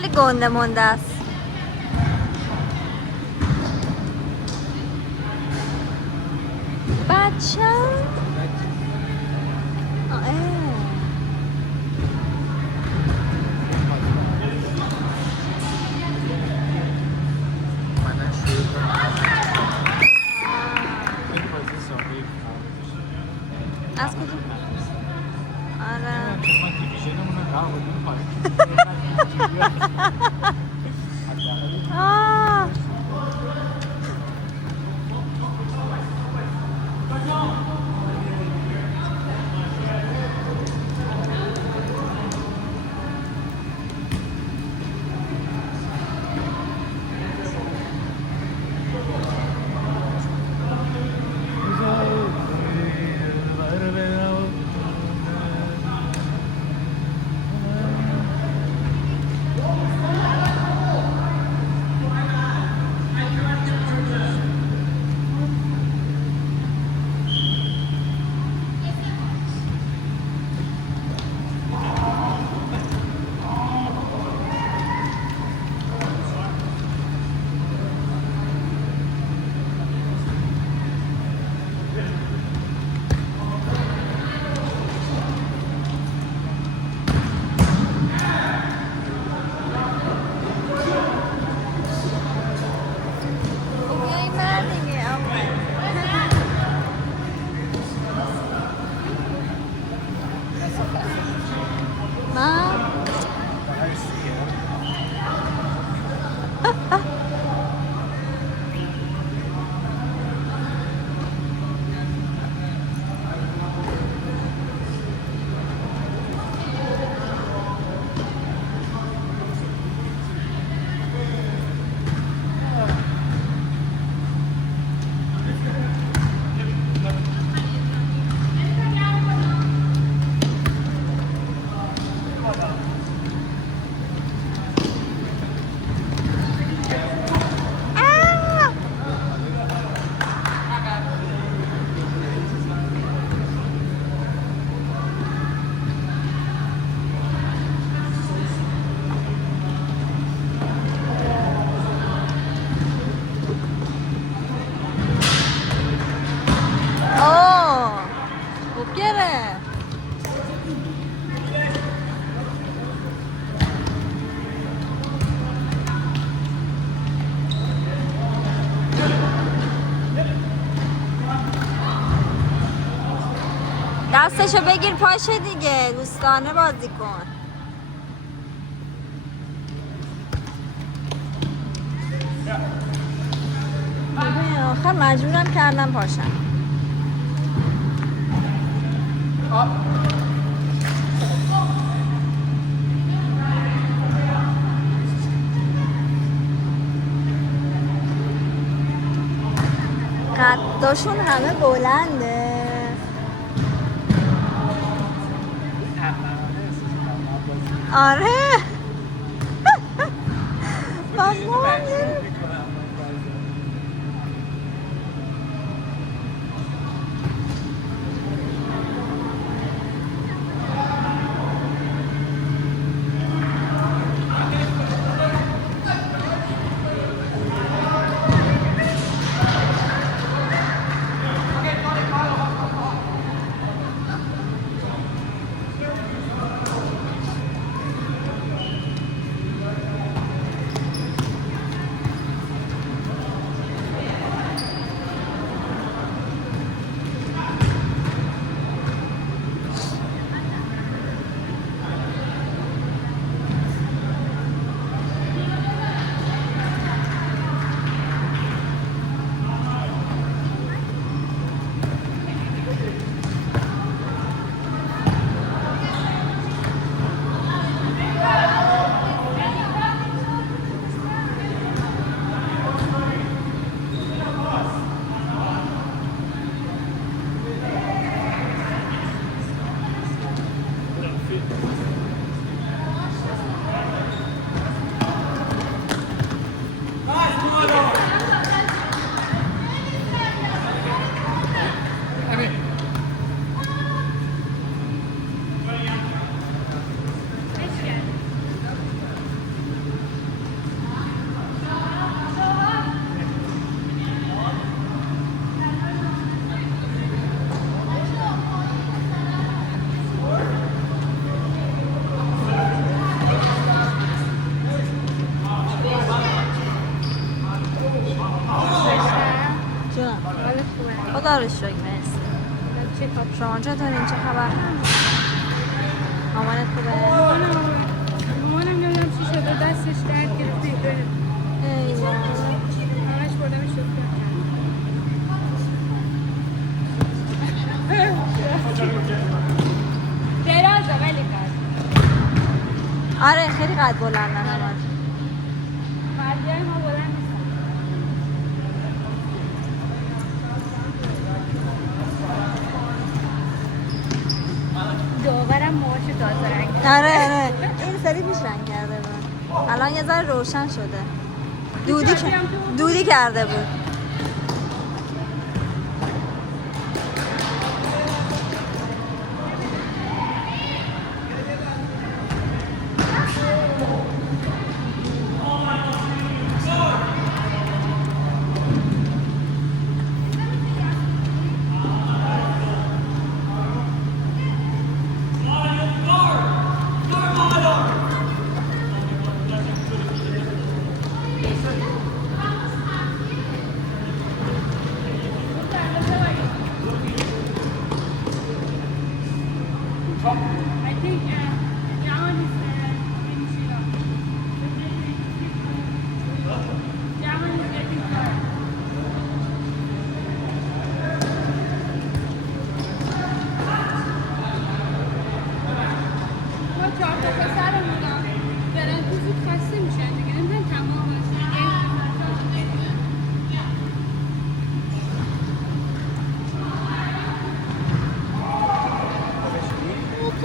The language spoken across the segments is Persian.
خیلی گنده مونده است. بچه از کجا؟ آره آه دستشو بگیر پاشه دیگه دوستانه بازی کن. ببین آخر مجبورم کردم پاشم. قداشون همه بلنده. آره مامان خدا رو شکر مرسی. شما چطورین؟ چه خبر؟ مامانت خوبه؟ مامانم نمیدونم چی شده دستش درد گرفته ایوان همش بردمش دکتر درازه ولی قد آره خیلی قد بلندن همه مرجع ما بلند نیستن داورم موهاش تازه رنگ آره این سری پیش رنگ کرده بود الان یه ذره روشن شده دودی کرده بود I think Yaman is in Shira. Yaman is getting tired. ما 4 تا پسرمونم دارن تو زود خسته میشن دیگه نمیدونم تمام باشه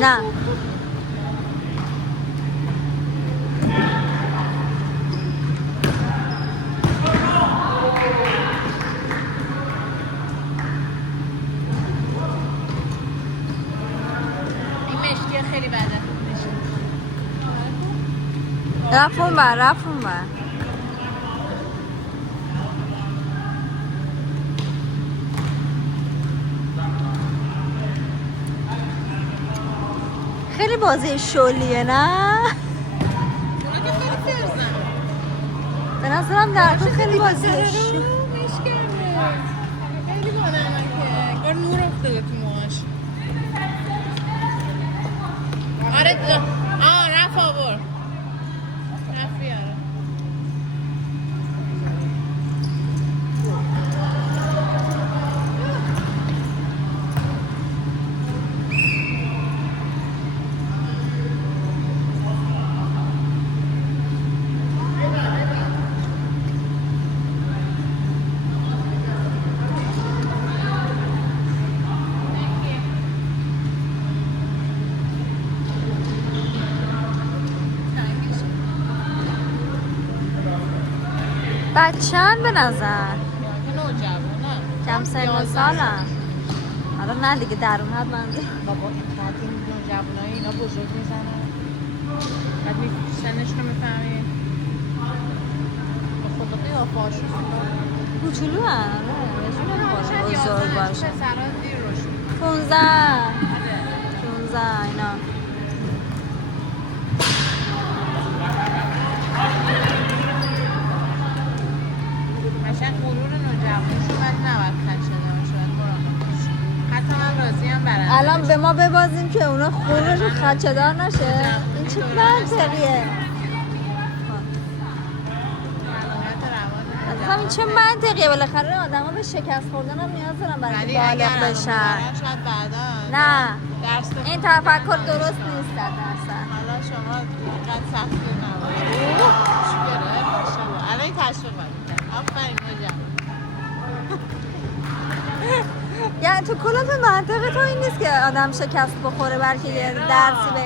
نه این مشکی خیلی بده رفت اون بر خیلی بازی شلیه نه؟ به نظرم در تو خیلی بازی شلیه خیلی بانمکه کار نور افتاده تو موهاش آره رفت آور رفت بیاره بچه‌ن به نظر نوجوانه کم سن و سالم حالا نه دیگه درون حد منظور بابا این نوجوانای اینا بزرگ میزنن بعد سنشون رو میفهمی به خدا قیافه‌هاشون کوچولو هن آره بزرگ باشه 15 اینا قشنگ غرور نوجوانیشون ولی نباید خدشه داشت حتی من راضیم برنده الان به ما ببازیم که اونا خورشون خدشه‌دار نشه این چه منطقیه اصلا این چه منطقیه بالاخره آدم ها به شکست خوردن هم نیاز دارن برای اینکه بالغ بشن نه این تفکر درست نیست در اصلا حالا شما اینقدر سختی نباشید شکره باشه الان این تشویق باید آفرین نوجوان یعنی تو کلات منطقه تو این نیست که آدم شکست بخوره بلکه یه درسی به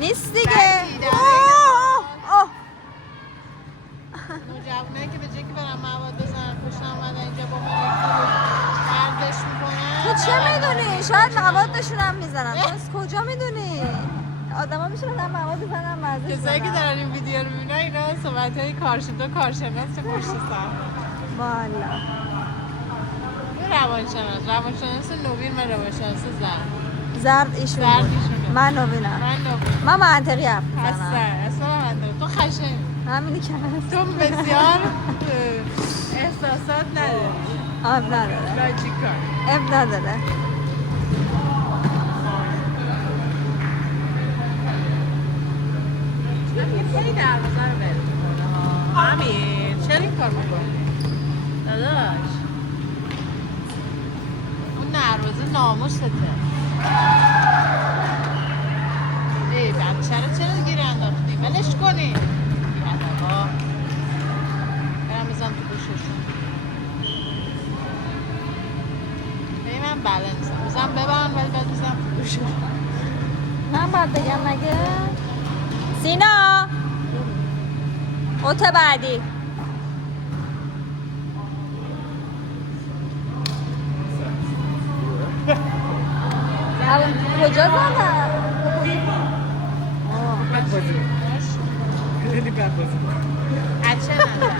نیست دیگه نوجوانایی که به جایی که برن مواد بزنن خوشن اومدن اینجا با من ورزش میکنن تو چه میدونی؟ شاید موادشون هم میزنن تو از کجا میدونی؟ آدم ها میشونن هم مواد بزنن ورزش کسایی که کنن دارن این ویدیو رو میبینن اینا صحبت های کارشناس چه پشت سر والا روانشناس نوین و روانشناس زرد ایشونه من نوینم من منطقی حرف میزنم اصلا تو خشن همینی که هست تو بسیار احساسات نداری اب نداره لاجیکال. اب نداره خیلی دروازه رو برد میکنه ها. امیر چرا این کار میکنی؟ داداش اون دروازه ناموسته. ای بچه رو چرا گیر انداختی؟ ولش کنی. آقا برم بزن تو گوششون. ببین من بلنسم بزن ببرن ولی بعد بزن تو گوششون. من باید بگم مگه سینا اوت بعدی کجا زدن؟ بد بازی خیلی بد بازی بچه نداره.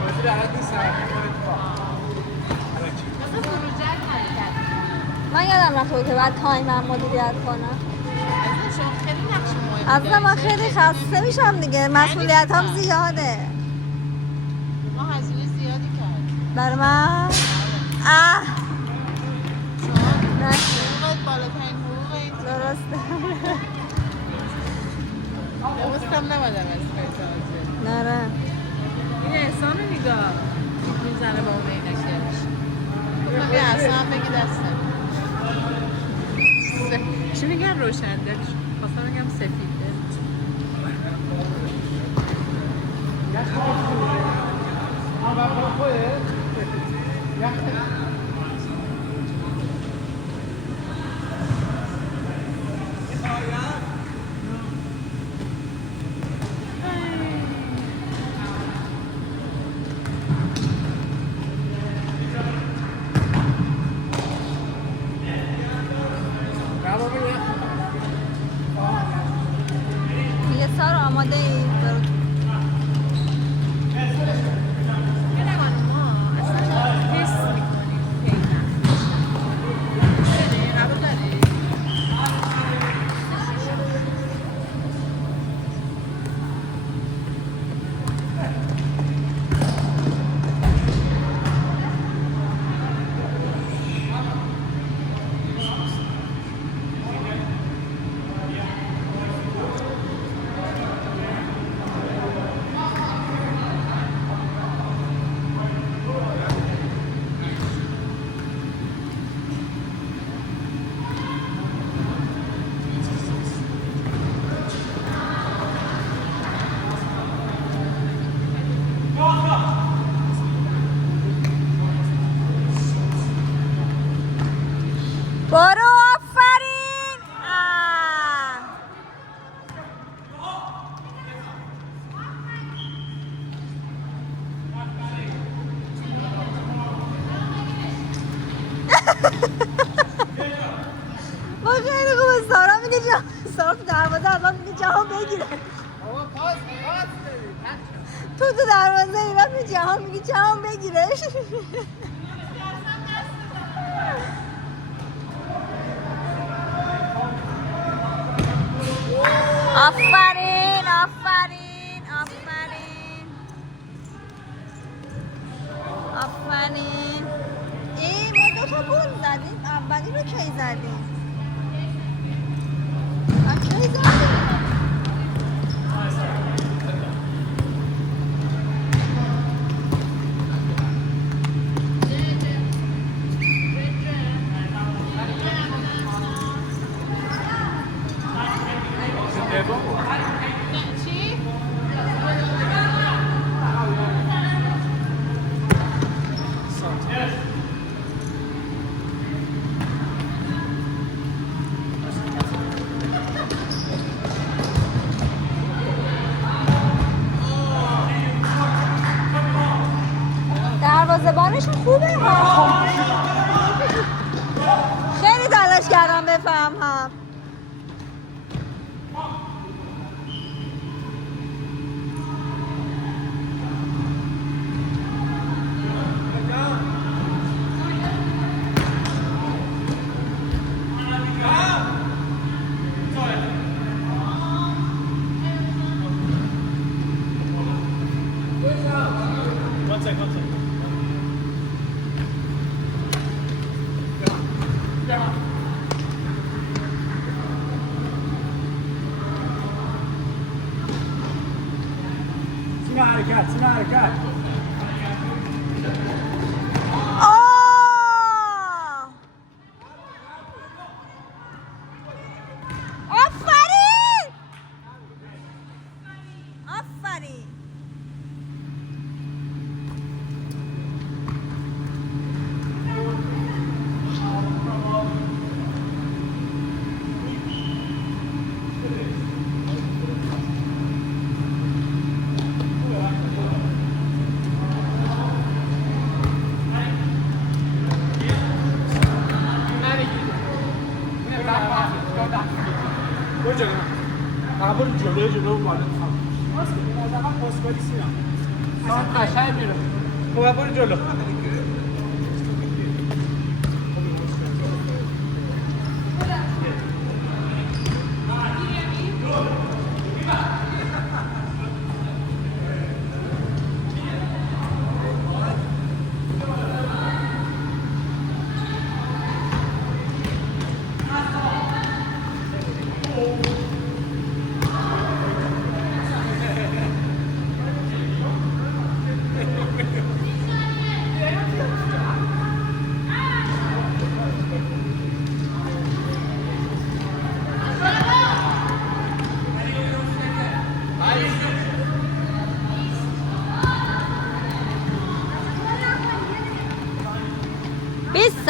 بازی در حد نیست مثل فروجت حرکت. من یادم رفته که بعد تایمم مدیریت کنم عزیزم شما خیلی نقش مهمی اصلا من دارید. خیلی خسته میشم دیگه مسئولیت هم زیاده ما هزینه زیادی کردیم. برای من شما نه حقوقت بالاترین حقوق این درسته حوستم نبادم از خیلی نره این احسان رو نگاه میزنه با اون اینکش گفتم یه اصلا بگی دستم چی میگن روشنده خواستم بگم سفیده دیگه سارا آماده ای برو برو آفرین ما خیلی خوبه سارا میگه سارا تو دروازه اول میگه جهان بگیره تو دروازه ایران میگه جهان میگه جهان بگیرش آفرین آفرین آفرین آفرین ای ما 2 تا گل زدیم اولی رو کی زدیم کی زدیم دروازه‌بانشون خوبه ها خیلی تلاش کردم بفهمم فقط برو جلو بالا تام باز کن از اول پاسکاری سینا سان قشنگ میره خب برو جلو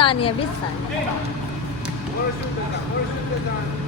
ثانیه 20 ثانیه برو شوت بزن